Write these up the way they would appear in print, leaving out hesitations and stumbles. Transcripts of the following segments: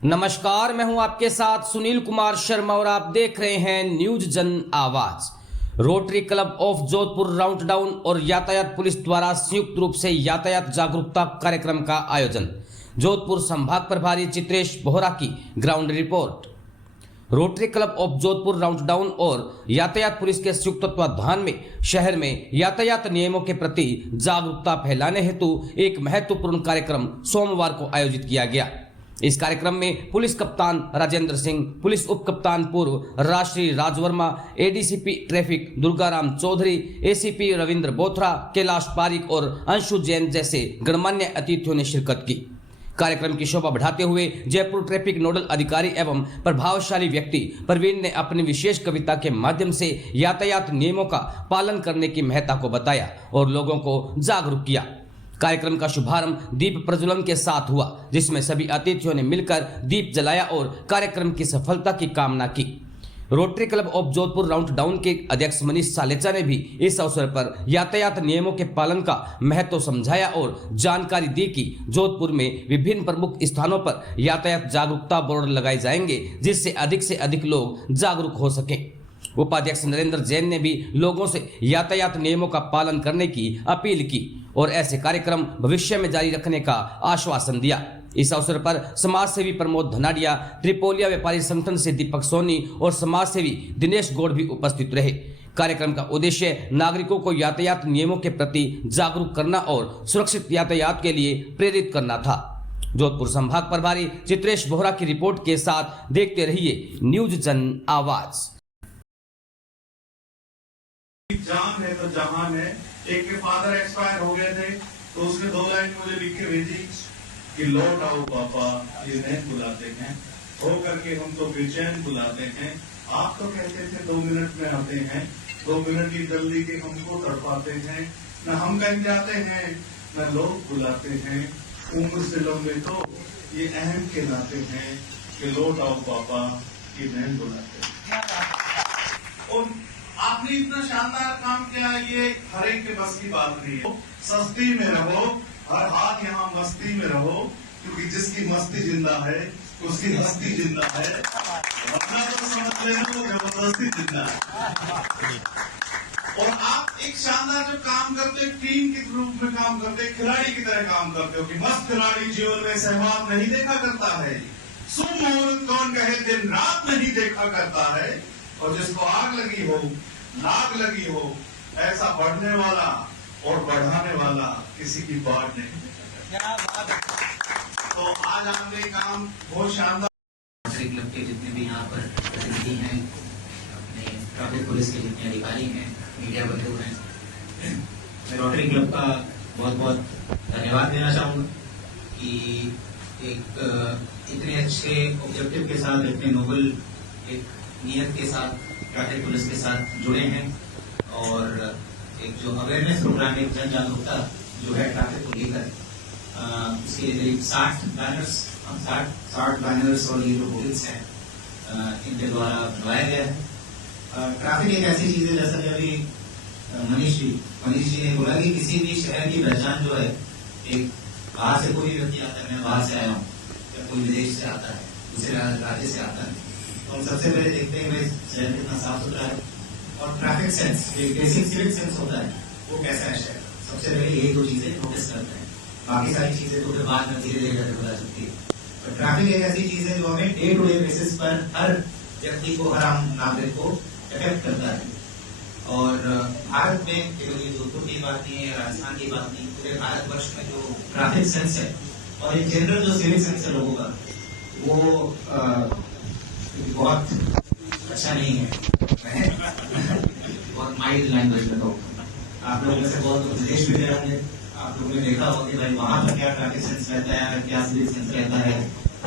नमस्कार, मैं हूं आपके साथ सुनील कुमार शर्मा और आप देख रहे हैं न्यूज जन आवाज। Rotary club of Jodhpur round down और यातायात पुलिस द्वारा संयुक्त रूप से यातायात जागरूकता कार्यक्रम का आयोजन। जोधपुर संभाग प्रभारी चित्रेश बोहरा की ground report. Rotary club of Jodhpur round down और यातायात पुलिस के संयुक्त तत्वाधान में शहर में यातायात नियमों के प्रति जागरूकता फैलाने हेतु एक महत्वपूर्ण कार्यक्रम सोमवार को आयोजित किया गया। इस कार्यक्रम में पुलिस कप्तान राजेंद्र सिंह, पुलिस उप कप्तान पूर्व राष्ट्रीय Rajverma, ADCP traffic Durgaram Chaudhary, ACP Ravindra Bothra, Kailash Pareek और अंशु जैन जैसे गणमान्य अतिथियों ने शिरकत की। कार्यक्रम की शोभा बढ़ाते हुए जयपुर ट्रैफिक नोडल अधिकारी एवं प्रभावशाली व्यक्ति प्रवीण ने अपनी विशेष कविता के माध्यम से यातायात नियमों का पालन करने की महत्ता को बताया और लोगों को जागरूक किया। कार्यक्रम का शुभारंभ दीप प्रज्वलन के साथ हुआ, जिसमें सभी अतिथियों ने मिलकर दीप जलाया और कार्यक्रम की सफलता की कामना की। Rotary club of Jodhpur round down के अध्यक्ष मनीष सालेचा ने भी इस अवसर पर यातायात नियमों के पालन का महत्व समझाया और जानकारी दी कि जोधपुर में विभिन्न प्रमुख स्थानों पर यातायात जागरूकता बोर्ड लगाए जाएंगे, जिससे अधिक से अधिक लोग जागरूक हो सकें। उपाध्यक्ष नरेंद्र जैन ने भी लोगों से यातायात नियमों का पालन करने की अपील की और ऐसे कार्यक्रम भविष्य में जारी रखने का आश्वासन दिया। इस अवसर पर समाज सेवी प्रमोद धनाडिया, त्रिपोलिया व्यापारी संगठन से दीपक सोनी और समाज सेवी दिनेश गौड़ भी उपस्थित रहे। कार्यक्रम का उद्देश्य नागरिकों को यातायात नियमों के प्रति जागरूक करना और सुरक्षित यातायात के लिए प्रेरित करना था। जोधपुर संभाग प्रभारी चित्रेश बोहरा की रिपोर्ट के साथ देखते रहिए न्यूज जन आवाज। जान है तो जहान है। एक के फादर एक्सपायर हो गए थे तो उसने 2 लाइन मुझे लिख के भेजी कि लौट आओ पापा, ये नहीं बुलाते हैं, हो करके हम तो बेचैन बुलाते हैं। आप तो कहते थे 2 मिनट में आते हैं, 2 मिनट की जल्दी के हमको तड़पाते हैं। न हम कहीं जाते हैं न लोग बुलाते हैं। उम्र से लंबे तो ये अहम के नाते हैं कि लौट आओ पापा, ये नहीं बुलाते। और आपने इतना शानदार काम किया, ये हर एक के बस की बात नहीं है। सस्ती में रहो, हर हाथ यहाँ मस्ती में रहो, क्योंकि जिसकी मस्ती जिंदा है उसकी हस्ती जिंदा है, वरना तो समझ लेना वो जबरदस्ती जिंदा है। और आप एक शानदार जो काम करते, टीम के रूप में काम करते, खिलाड़ी की तरह काम करते हो कि मस्त खिलाड़ी जीवन में सहवाग नहीं देखा करता है। सुमुहूर्त कौन कहे दिन रात नहीं देखा करता है। और जिसको आग लगी हो, लाग लगी हो, ऐसा बढ़ने वाला और बढ़ाने वाला किसी की बात नहीं देखा। तो आज आपने काम बहुत शानदार। रोटरी क्लब के जितने भी यहाँ पर प्रतिनिधि हैं, अपने ट्रैफिक पुलिस के जितने अधिकारी हैं, मीडिया बंधु हैं, मैं रोटरी क्लब का बहुत बहुत धन्यवाद देना चाहूँगा कि एक इतने अच्छे ऑब्जेक्टिव के साथ, इतने नोबल एक नियत के साथ ट्रैफिक पुलिस के साथ जुड़े हैं और एक जो अवेयरनेस प्रोग्राम, एक जन जागरूकता जो है ट्रैफिक को लेकर, उसके करीब 60 बैनर्स और ये जो बोर्ड्स हैं इनके द्वारा बनवाया गया है। ट्रैफिक एक ऐसी चीज है, जैसा कि अभी मनीष जी ने बोला कि किसी भी शहर की पहचान जो है, एक बाहर से कोई व्यक्ति आता है, मैं बाहर से आया हूँ, या कोई विदेश से आता है, दूसरे राज्य से आता है, तो हम सबसे पहले देखते हैं भाई शहर कितना साफ सुथरा है और ट्रैफिक सेंस, एक बेसिक सिविक सेंस होता है, वो कैसा है शहर। सबसे पहले यही 2 चीजें नोटिस करते हैं, बाकी सारी चीजें तो फिर बाद में धीरे धीरे करके पता चलती है। तो ट्रैफिक एक ऐसी चीज है जो हमें डे टू डे बेसिस पर हर व्यक्ति को, हर आम नागरिक को अफेक्ट करता है। और भारत में केवल ये जोधपुर की बात नहीं है, राजस्थान की बात नहीं, पूरे भारतवर्ष में जो ट्रैफिक सेंस है और इन जनरल जो सिविक सेंस है लोगों का, वो बहुत अच्छा नहीं है। बहुत माइल्ड लैंग्वेज में कहूँ, आप लोगों में से बहुत लोग विदेश में गए होंगे, आप लोगों ने देखा होगा कि भाई वहां पर क्या ट्रैफिक सेंस रहता है, क्या सिविक सेंस रहता है।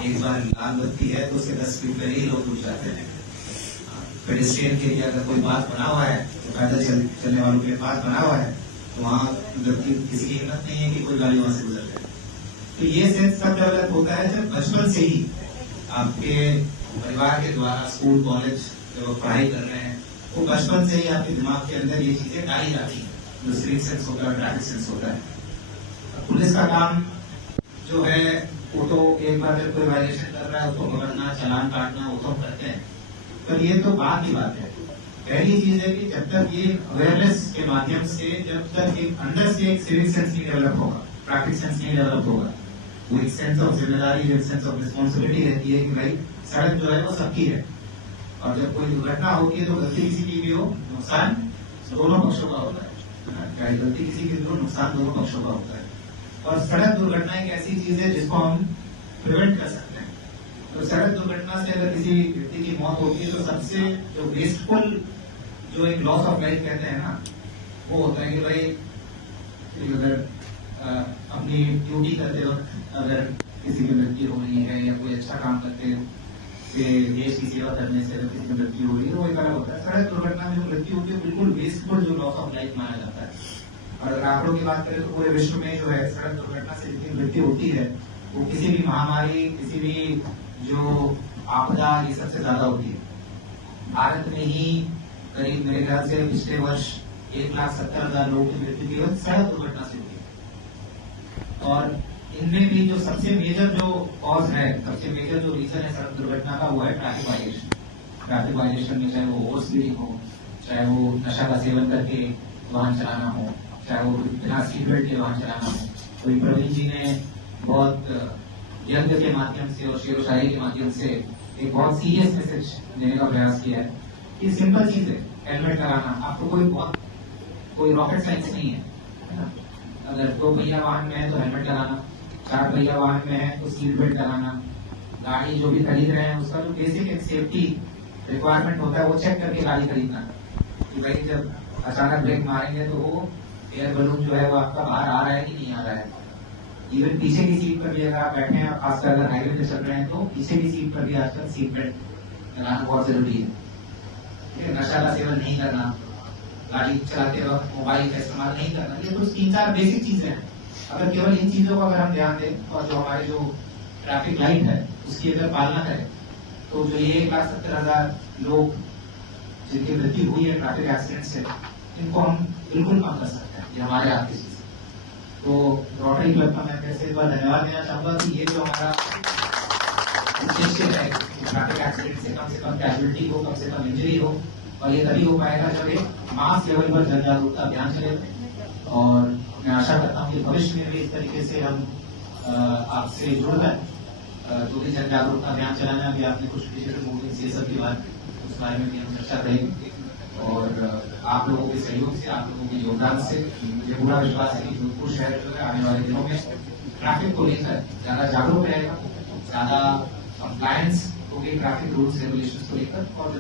एक बार लाल बत्ती है तो उसके 10 फीट पहले ही लोग रुक जाते हैं। पेडेस्ट्रियन के लिए अगर कोई बात बना हुआ है, तो पैदल चलने वालों के लिए बात बना हुआ है, तो वहाँ किसी की हिम्मत नहीं है कि कोई गाड़ी वहां से गुजर जाए। तो ये सेंस तब डेवलप होता है जब बचपन से ही आपके परिवार के द्वारा, स्कूल कॉलेज जब आप पढ़ाई कर रहे हैं, वो बचपन से ही आपके दिमाग के अंदर ये चीजें डाली जाती हैं, जो सिविक सेंस होता है, ट्रैफिक सेंस होता है। पुलिस का काम जो है वो तो एक बार जब कोई वायलेशन कर रहा है उसको पकड़ना, चालान काटना, वो तो करते हैं, पर ये तो बाद की बात है। पहली चीज है कि जब तक ये अवेयरनेस के माध्यम से, जब तक एक अंदर से एक सिविक सेंस नहीं डेवलप होगा, ट्रैफिक सेंस नहीं डेवलप होगा, वो एक सेंस ऑफ जिम्मेदारी, एक सेंस ऑफ रिस्पॉन्सिबिलिटी रहती है कि भाई सड़क जो है वो सबकी है, और जब कोई दुर्घटना होती है तो गलती किसी की भी हो, नुकसान दोनों पक्षों का होता है, चाहे गलती किसी की भी हो, नुकसान दोनों पक्षों का होता है। और सड़क दुर्घटना एक ऐसी चीज है जिसको हम प्रिवेंट कर सकते हैं। तो सड़क दुर्घटना से अगर किसी व्यक्ति की मौत होती है तो सबसे जो वेस्टफुल, जो एक लॉस ऑफ लाइफ कहते हैं ना, वो होता है कि भाई अगर अपनी ड्यूटी करते वक्त अगर किसी की मृत्यु हो रही है या कोई अच्छा काम करते से देश की सेवा करने से अगर किसी की मृत्यु हो रही है, वो एक अलग होता है। सड़क दुर्घटना में जो मृत्यु होती है बिल्कुल वेस्टफुल जो लॉस ऑफ लाइफ माना जाता है। और अगर आंकड़ों की बात करें तो पूरे विश्व में जो है सड़क दुर्घटना से जितनी मृत्यु होती है वो किसी भी महामारी, किसी भी जो आपदा, ये सबसे ज्यादा होती है। भारत में ही करीब मेरे ख्याल से पिछले वर्ष 1,70,000 लोगों की मृत्यु केवल सड़क दुर्घटना से हुई है। और इनमें भी जो सबसे मेजर जो कॉज है, सबसे मेजर जो रीजन है सड़क दुर्घटना का, वो है ट्रैफिक वायलेशन। ट्रैफिक वायलेशन में चाहे वो ओवर स्पीडिंग हो, चाहे वो नशा का सेवन करके वाहन चलाना हो, चाहे वो बिना सीट बेल्ट के वाहन चलाना हो। तो प्रवीण जी ने बहुत यज्ञ के माध्यम से और शेर शायरी के माध्यम से एक बहुत सीरियस मैसेज देने का प्रयास किया है। ये सिंपल चीज है, हेलमेट लगाना। आपको कोई रॉकेट साइंस नहीं है। अगर 2 पहिया वाहन में है तो हेलमेट लगाना, 4 पहिया वाहन में है तो सीट बेल्ट लगाना। गाड़ी जो भी खरीद रहे हैं उसका जो बेसिक एक सेफ्टी रिक्वायरमेंट होता है वो चेक करके गाड़ी खरीदना, कि भाई जब अचानक ब्रेक मारेंगे तो वो एयर बलून जो है वो आपका बाहर आ रहा है कि नहीं आ रहा है। इवन पीछे की सीट पर भी अगर आप बैठे हैं, खासकर अगर हाईवे पे चल रहे हैं, तो पीछे की सीट पर भी आजकल सीट बेल्ट लगाना बहुत जरूरी है। ठीक है, नशा का सेवन नहीं करना, गाड़ी चलाते वक्त मोबाइल का इस्तेमाल नहीं करना, ये कुछ 3-4 बेसिक चीजें हैं। अगर केवल इन चीजों को अगर हम ध्यान दें और जो हमारी जो ट्रैफिक लाइट है उसकी अगर पालना करें, तो जो ये 1,70,000 लोग जिनकी मृत्यु हुई है ट्रैफिक एक्सीडेंट से, इनको हम बिल्कुल कम कर सकते हैं। ये हमारे हाथ की चीज है। तो रोटरी क्लब का मैं फिर से एक बार धन्यवाद देना चाहूंगा कि ये जो हमारा उद्देश्य है कि ट्रैफिक एक्सीडेंट से कम कैजुअलिटी हो, कम से कम इंजरी हो, और ये तभी हो पाएगा जब एक मास लेवल पर जन जागरूकता अभियान चले। और मैं आशा करता हूँ कि भविष्य में भी इस तरीके से हम आपसे जुड़कर जो भी जन जागरूकता अभियान चलाना है, अभी आपने कुछ डिजिटल मूवमेंट्स ये सब की बात, उस बारे में भी हम चर्चा करेंगे। और आप लोगों के सहयोग से, आप लोगों के योगदान से मुझे पूरा विश्वास है कि जोधपुर शहर जो है आने वाले दिनों में ट्रैफिक को लेकर ज्यादा जागरूक रहेगा, ज्यादा कंप्लायंस होगी ट्रैफिक रूल्स रेगुलेशंस को लेकर, और जो